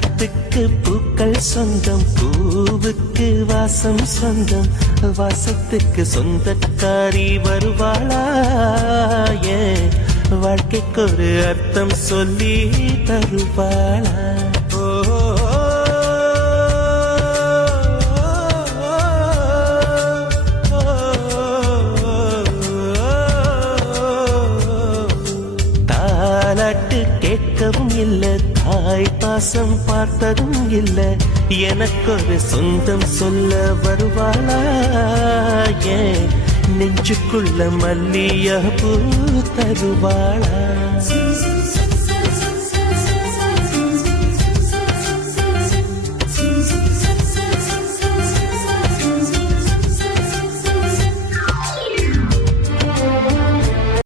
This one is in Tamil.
காத்துக்கு பூக்கள் சொந்தம், பூவுக்கு வாசம் சொந்தம், வாசத்துக்கு சொந்தக்காரி வருவாளா? ஏன் வாழ்க்கைக்கு ஒரு அர்த்தம் சொல்லி தருவாளா? தாலாட்டு கேட்கவும் இல்ல, தாய் பாசம் பார்த்ததும் இல்ல, எனக்கொரு சொந்தம் சொல்ல வருவாளா? ஏன் நெஞ்சுக்குள்ள மல்லிய பூ தருவாளா?